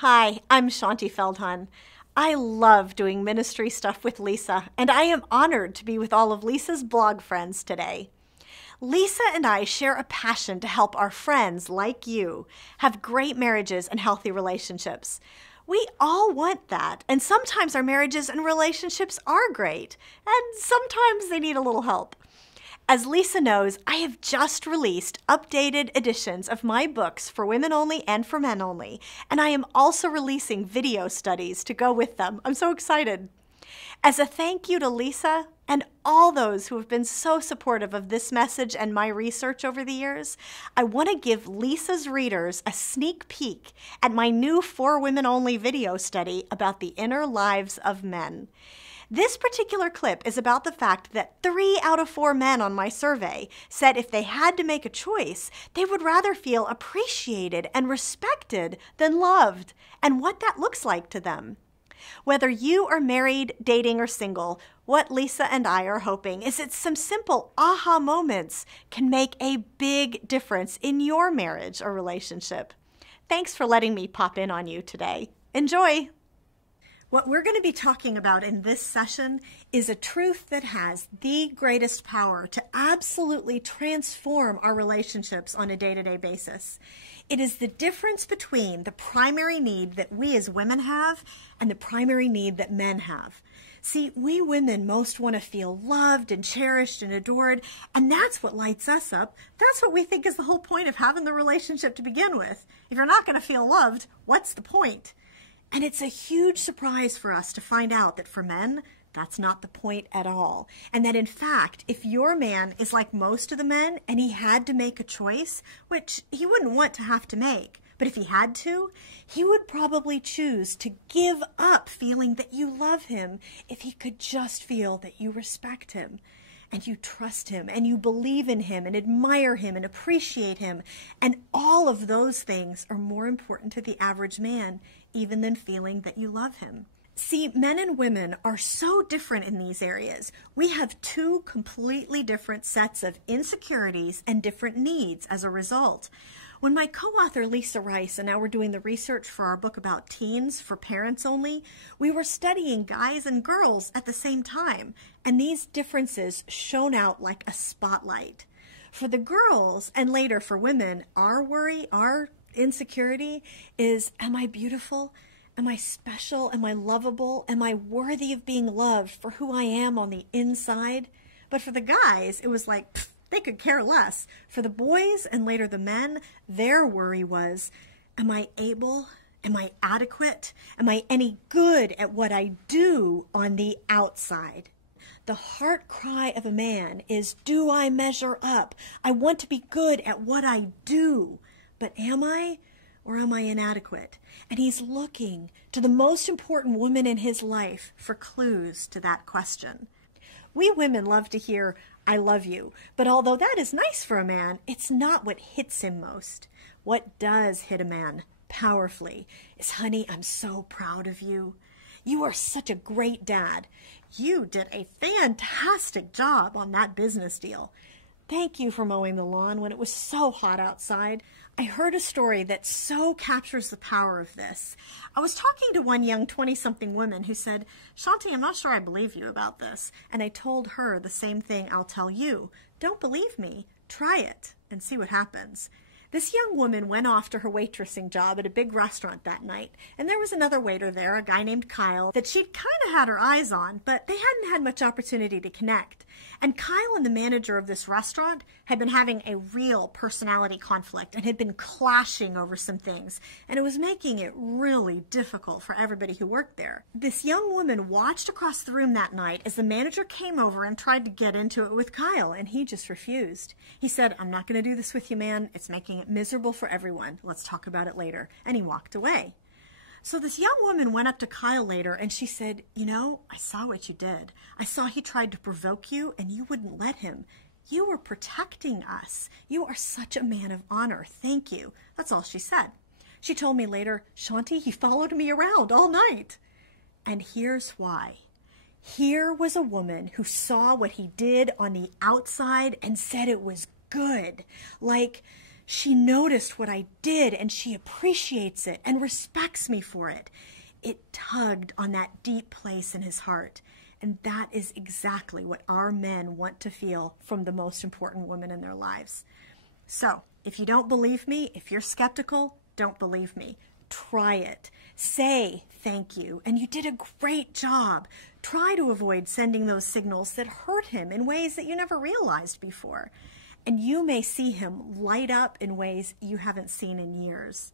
Hi, I'm Shanti Feldhahn. I love doing ministry stuff with Lisa, and I am honored to be with all of Lisa's blog friends today. Lisa and I share a passion to help our friends like you have great marriages and healthy relationships. We all want that, and sometimes our marriages and relationships are great, and sometimes they need a little help. As Lisa knows, I have just released updated editions of my books for women only and for men only, and I am also releasing video studies to go with them. I'm so excited. As a thank you to Lisa and all those who have been so supportive of this message and my research over the years, I want to give Lisa's readers a sneak peek at my new For Women Only video study about the inner lives of men. This particular clip is about the fact that 3 out of 4 men on my survey said if they had to make a choice, they would rather feel appreciated and respected than loved, and what that looks like to them. Whether you are married, dating, or single, what Lisa and I are hoping is that some simple aha moments can make a big difference in your marriage or relationship. Thanks for letting me pop in on you today. Enjoy! What we're going to be talking about in this session is a truth that has the greatest power to absolutely transform our relationships on a day-to-day basis. It is the difference between the primary need that we as women have and the primary need that men have. See, we women most want to feel loved and cherished and adored, and that's what lights us up. That's what we think is the whole point of having the relationship to begin with. If you're not going to feel loved, what's the point? And it's a huge surprise for us to find out that for men, that's not the point at all. And that in fact, if your man is like most of the men and he had to make a choice, which he wouldn't want to have to make, but if he had to, he would probably choose to give up feeling that you love him if he could just feel that you respect him and you trust him and you believe in him and admire him and appreciate him. And all of those things are more important to the average man even than feeling that you love him. See, men and women are so different in these areas. We have 2 completely different sets of insecurities and different needs as a result. When my co-author Lisa Rice and I were doing the research for our book about teens for parents only, we were studying guys and girls at the same time, and these differences shone out like a spotlight. For the girls, and later for women, our worry, our insecurity is, am I beautiful? Am I special? Am I lovable? Am I worthy of being loved for who I am on the inside? But for the guys, it was like, they could care less. For the boys and later the men, their worry was, am I able? Am I adequate? Am I any good at what I do on the outside? The heart cry of a man is, do I measure up? I want to be good at what I do. But am I, or am I inadequate? And he's looking to the most important woman in his life for clues to that question. We women love to hear, I love you. But although that is nice for a man, it's not what hits him most. What does hit a man powerfully is, honey, I'm so proud of you. You are such a great dad. You did a fantastic job on that business deal. Thank you for mowing the lawn when it was so hot outside. I heard a story that so captures the power of this. I was talking to one young 20-something woman who said, Shanti, I'm not sure I believe you about this. And I told her the same thing I'll tell you. Don't believe me. Try it and see what happens. This young woman went off to her waitressing job at a big restaurant that night, and there was another waiter there, a guy named Kyle, that she'd kind of had her eyes on, but they hadn't had much opportunity to connect. And Kyle and the manager of this restaurant had been having a real personality conflict and had been clashing over some things, and it was making it really difficult for everybody who worked there. This young woman watched across the room that night as the manager came over and tried to get into it with Kyle, and he just refused. He said, I'm not going to do this with you, man. It's making it miserable for everyone. Let's talk about it later. And he walked away. So this young woman went up to Kyle later and she said, you know, I saw what you did. I saw he tried to provoke you and you wouldn't let him. You were protecting us. You are such a man of honor. Thank you. That's all she said. She told me later, Shanti, he followed me around all night. And here's why. Here was a woman who saw what he did on the outside and said it was good. Like, She noticed what I did and she appreciates it and respects me for it. It tugged on that deep place in his heart. And that is exactly what our men want to feel from the most important woman in their lives. So, if you don't believe me, if you're skeptical, don't believe me. Try it. Say thank you, and you did a great job. Try to avoid sending those signals that hurt him in ways that you never realized before. And you may see him light up in ways you haven't seen in years.